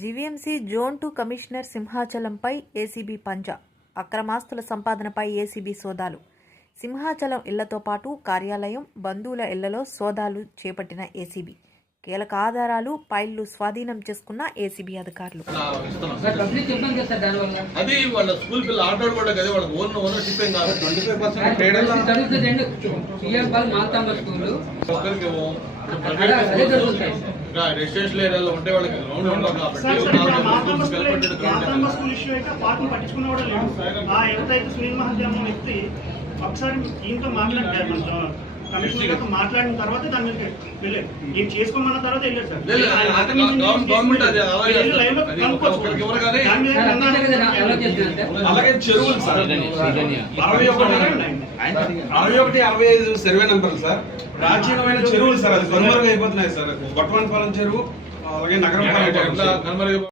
GVMC zone 2 commissioner సింహాచలంపై ACB పంజా. అక్రమాస్తుల సంపాదనపై ACB సోదాలు. సింహాచలం ఇళ్లతో పాటు కార్యాలయం, బంధువుల ఇళ్లలో సోదాలు చేపట్టిన ఏసీబీ. కీలక ఆధారాలు, ఫైళ్లు స్వాధీనం చేసుకున్న ఏసీబీ అధికారులు. అది వాళ్ళ స్కూల్ పిల్లలు ఆటో కూడా కదా, వాళ్ళ ఓనర్షిప్ ఏం కాదు. 25% రెసిడెన్షియల్ ఏరియాలో ఉంటే వాళ్ళకి గ్రౌండ్ ఉండవు కాబట్టి ఒకసారి దీంతో మాట్లాడారు, కమిషనర్ మాట్లాడిన తర్వాత దాని మీద వెళ్ళారు. ఏం చేసుకోమన్న తర్వాత వెళ్ళారు సార్. అలాగే చెరువులు సార్ 61-65 సర్వే నంబర్లు సార్, ప్రాచీనమైన చెరువులు సార్, అది కనుమరుగు అయిపోతున్నాయి సార్. గొట్టవనపాలెం చెరువు, అలాగే నగరం